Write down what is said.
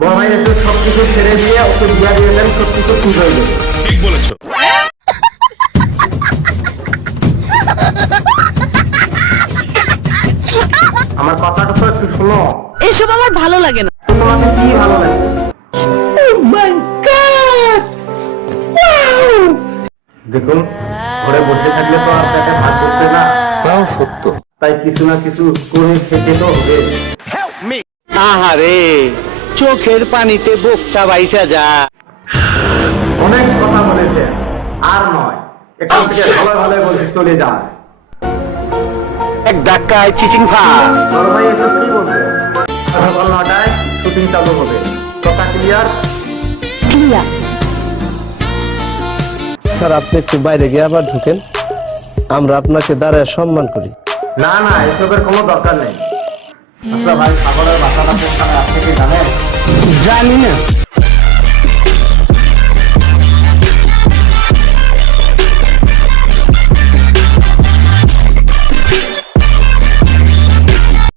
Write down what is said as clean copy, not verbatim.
বড় ভাই একটু সবকিছু ছেড়ে দিয়ে ওকে বিয়া দিয়ে দেন, সবকিছু ঠিক হয়ে যাবে। ঠিক বলেছো। আমার কথাটা তো একটু শোনো। এসব আমার ভালো লাগে না। তো তোমাকে কি ভালো লাগে? দেখুন, ঘরে বসে থাকলে তো আর পেটে ভাত করতে না। তাও সত্য। তাই কিছু না কিছু করে খেতে তো হবে। আহারে চোখের পানিতে বুকটা বাইসা যা। অনেক কথা বলেছে, আর নয়, এখান থেকে ভালো ভালো বলে চলে যান। এক ধাক্কায় চিচিং ফা। বড় ভাই এসব কি বলছে? সকাল 9টায় শুটিং চালু হবে, কথা ক্লিয়ার? ক্লিয়ার। স্যার আপনি একটু বাইরে গিয়ে আবার ঢুকেন, আমরা আপনাকে দাঁড়ায় সম্মান করি। না না, এসবের কোনো দরকার নেই। আচ্ছা ভাই, খাবারের বাসাটা কোনখানে আপনি কি জানেন? জানি না।